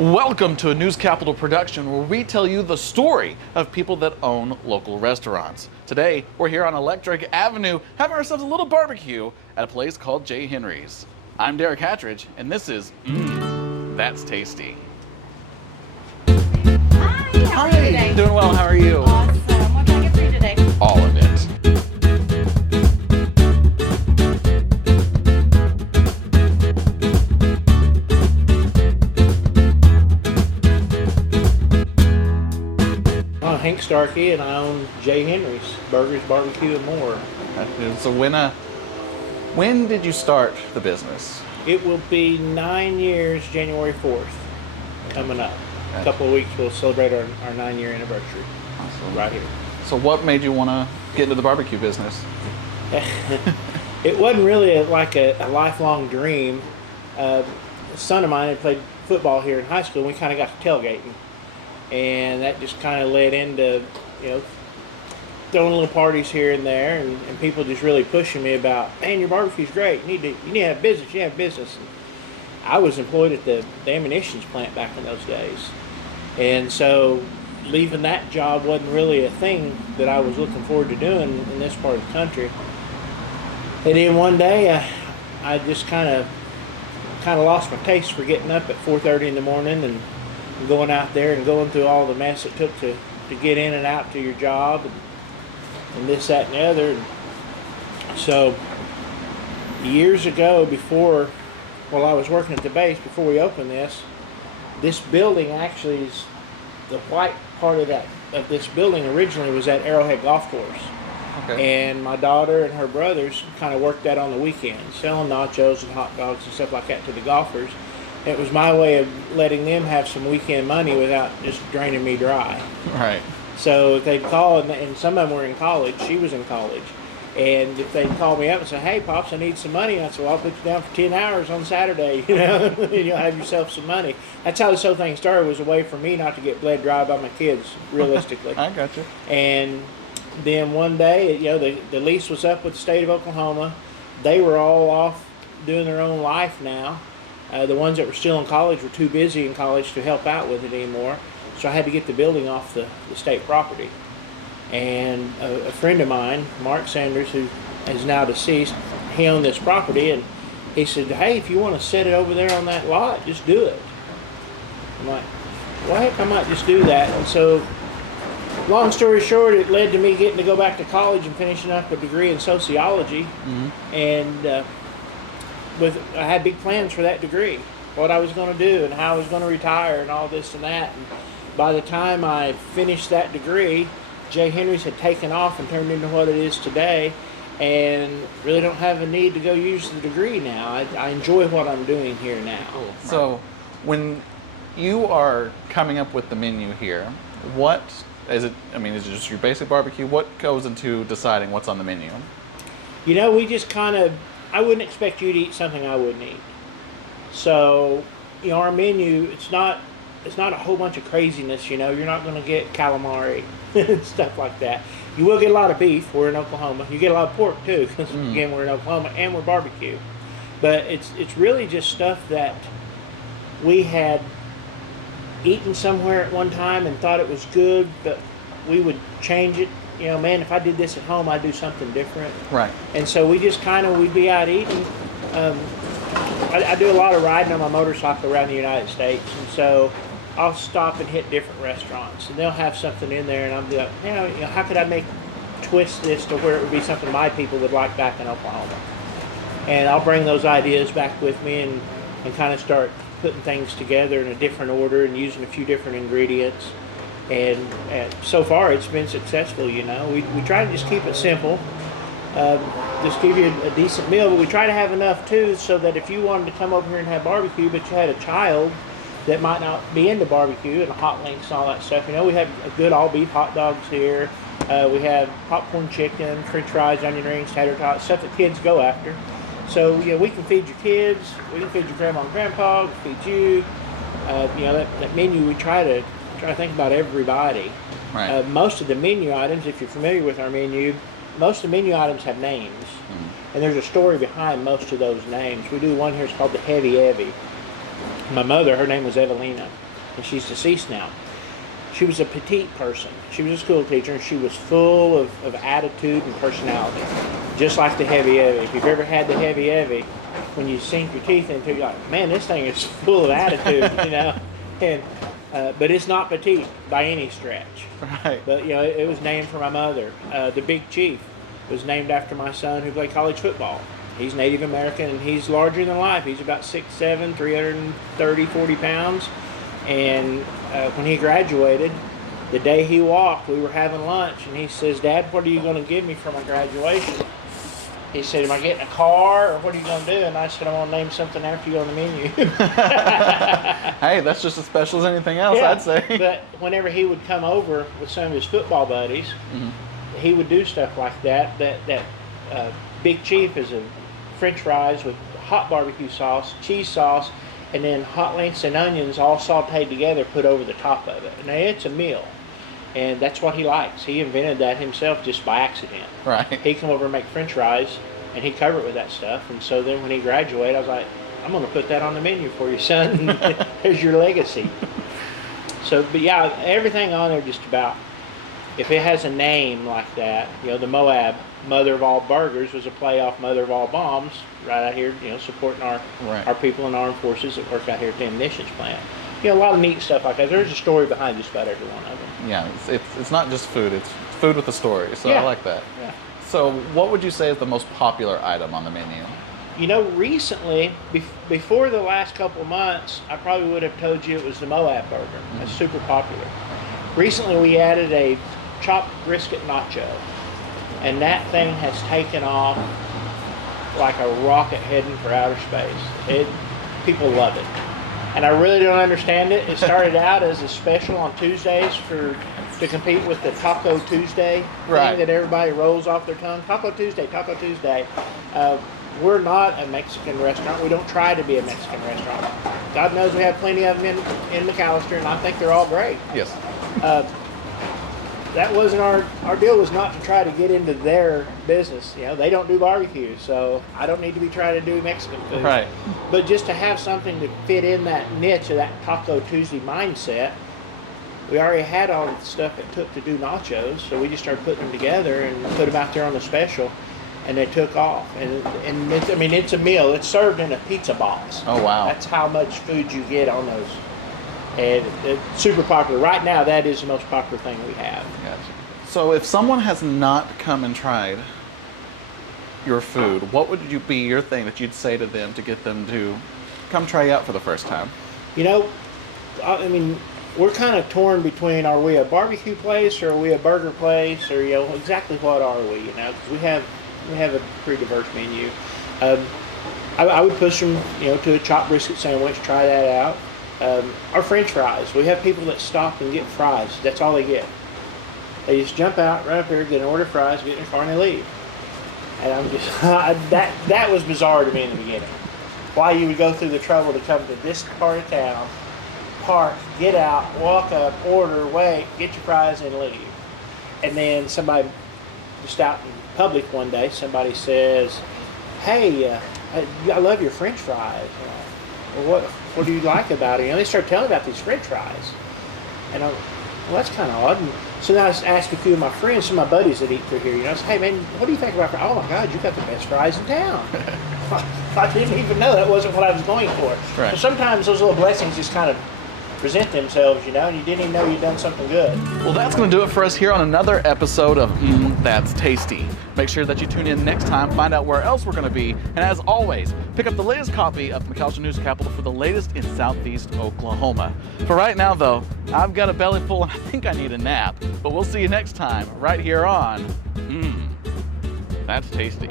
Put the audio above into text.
Welcome to a News Capital production where we tell you the story of people that own local restaurants. Today, we're here on Electric Avenue having ourselves a little barbecue at a place called J. Henry's. I'm Derek Hatridge, and this is That's Tasty. Hi, how are you today? Doing well, how are you? Awesome. What can I get for you today? All of it. I'm Hank Starkey, and I own J. Henry's Burgers, Barbecue, and More. So when did you start the business? It will be 9 years, January 4th, coming up. A couple of weeks, we'll celebrate our 9-year anniversary. Awesome. Right here. So what made you want to get into the barbecue business? It wasn't really a lifelong dream. A son of mine had played football here in high school, and we kind of got to tailgating. And that just kind of led into, throwing little parties here and there, and people just really pushing me about, man, your barbecue's great. You need to have business. You need to have business. And I was employed at the ammunitions plant back in those days, and so leaving that job wasn't really a thing that I was looking forward to doing in this part of the country. And then one day, I just kind of lost my taste for getting up at 4:30 in the morning and going out there and going through all the mess it took to get in and out to your job and this, that, and the other. And so years ago, while I was working at the base, before we opened this building actually is the white part of this building originally was at Arrowhead Golf Course. Okay. And my daughter and her brothers kind of worked that on the weekends, selling nachos and hot dogs and stuff like that to the golfers. It was my way of letting them have some weekend money without just draining me dry. Right. So if they'd call, and some of them were in college, she was in college, and if they'd call me up and say, hey, Pops, I need some money, I'd say, well, I'll put you down for 10 hours on Saturday, and you'll have yourself some money. That's how this whole thing started, was a way for me not to get bled dry by my kids, realistically. I got you. And then one day, the lease was up with the state of Oklahoma. They were all off doing their own life now. The ones that were still in college were too busy in college to help out with it anymore. So I had to get the building off the state property. And a friend of mine, Mark Sanders, who is now deceased, he owned this property, and he said, hey, if you want to set it over there on that lot, just do it. I'm like, well, heck, I might just do that. And so, long story short, it led to me getting to go back to college and finishing up a degree in sociology. Mm-hmm. And I had big plans for that degree, what I was going to do and how I was going to retire and all this and that. And by the time I finished that degree, J. Henry's had taken off and turned into what it is today, and really don't have a need to go use the degree now. I enjoy what I'm doing here now. Cool. So when you are coming up with the menu here, what is it? I mean, is it just your basic barbecue? What goes into deciding what's on the menu? We just I wouldn't expect you to eat something I wouldn't eat. So, our menu, it's not a whole bunch of craziness, You're not going to get calamari and stuff like that. You will get a lot of beef. We're in Oklahoma. You get a lot of pork, too, because, again, we're in Oklahoma, and we're barbecue. But it's really just stuff that we had eaten somewhere at one time and thought it was good, but we would change it. Man, if I did this at home, I'd do something different. Right. And so we just we'd be out eating. I do a lot of riding on my motorcycle around the United States, and so I'll stop and hit different restaurants, and they'll have something in there, and I'll be like, how could I twist this to where it would be something my people would like back in Oklahoma? And I'll bring those ideas back with me and kind of start putting things together in a different order and using a few different ingredients. And so far, it's been successful, We try to just keep it simple, just give you a decent meal, but we try to have enough, too, so that if you wanted to come over here and have barbecue, but you had a child that might not be into barbecue and hot links and all that stuff, we have good all-beef hot dogs here. We have popcorn chicken, french fries, onion rings, tater tots, stuff that kids go after. So, we can feed your kids, we can feed your grandma and grandpa, we can feed you. That menu, we try to think about everybody. Right. Most of the menu items, if you're familiar with our menu, most of the menu items have names. And there's a story behind most of those names. We do one here, it's called the Heavy Evie. My mother, her name was Evelina. and she's deceased now. She was a petite person. She was a school teacher, and she was full of attitude and personality, just like the Heavy Evie. If you've ever had the Heavy Evie, when you sink your teeth into it, you're like, man, this thing is full of attitude, you know. And but it's not petite by any stretch. Right. But you know, it was named for my mother. The Big Chief was named after my son who played college football. He's Native American, and he's larger than life. He's about 6'7", 330, 40 pounds. And when he graduated, the day he walked, we were having lunch, and he says, "Dad, what are you going to give me for my graduation?" He said, "Am I getting a car, or what are you going to do?" And I said, "I'm going to name something after you on the menu." Hey, that's just as special as anything else, Yeah, I'd say. But whenever he would come over with some of his football buddies, he would do stuff like that. Big Chief is a French fries with hot barbecue sauce, cheese sauce, and then hot links and onions all sauteed together, put over the top of it. Now, it's a meal, and that's what he likes. He invented that himself just by accident. Right. He'd come over and make French fries, and he'd cover it with that stuff. And so then when he graduated, I was like, "I'm going to put that on the menu for you, son. There's your legacy." So, but yeah, everything on there just about, if it has a name like that, you know, the Moab, Mother of All Burgers, was a play off Mother of All Bombs, right out here, you know, supporting our people in armed forces that work out here at the ammunitions plant. You know, a lot of neat stuff like that. There's a story behind just about every one of them. Yeah, it's not just food, it's food with a story, so Yeah. I like that. Yeah. So what would you say is the most popular item on the menu? You know, recently, before the last couple of months, I probably would have told you it was the Moab burger. That's super popular. Recently, we added a chopped brisket nacho, and that thing has taken off like a rocket heading for outer space. People love it, and I really don't understand it. It started out as a special on Tuesdays to compete with the Taco Tuesday thing that everybody rolls off their tongue. Taco Tuesday, Taco Tuesday. We're not a Mexican restaurant. We don't try to be a Mexican restaurant. God knows we have plenty of them in McAlester, and I think they're all great. Yes. That wasn't our deal. Was not to try to get into their business. You know, they don't do barbecue, so I don't need to be trying to do Mexican food. Right. But just to have something to fit in that niche of that Taco Tuesday mindset, we already had all the stuff it took to do nachos, so we just started putting them together and put them out there on the special, and they took off. And it's a meal. It's served in a pizza box. Oh, wow. That's how much food you get on those. And it's super popular. Right now, that is the most popular thing we have. Gotcha. So if someone has not come and tried your food, what would be your thing that you'd say to them to get them to come try you out for the first time? You know, I mean, we're kind of torn between, are we a barbecue place or are we a burger place, or, you know, exactly what are we, you know, because we have a pretty diverse menu. I would push them, you know, to a chopped brisket sandwich, try that out. Our French fries, we have people that stop and get fries. That's all they get. They just jump out, run up here, get an order of fries, get in their car, and they leave. And I'm just, that was bizarre to me in the beginning. Why you would go through the trouble to come to this part of town, park, get out, walk up, order, wait, get your fries, and leave. And then somebody, just out in public one day, somebody says, "Hey, I love your French fries." Well, what do you like about it? You know, they start telling about these French fries. And I'm, well, that's kind of odd. And so then I asked a few of my friends, some of my buddies that eat through here, you know, I said, "Hey man, what do you think about fries?" "Oh my God, you got the best fries in town." I didn't even know that wasn't what I was going for. Right. So sometimes those little blessings just kind of present themselves, you know, and you didn't even know you'd done something good. Well, that's going to do it for us here on another episode of That's Tasty. Make sure that you tune in next time, find out where else we're going to be, and as always, pick up the latest copy of the McAlester News Capital for the latest in Southeast Oklahoma. For right now, though, I've got a belly full and I think I need a nap, but we'll see you next time right here on That's Tasty.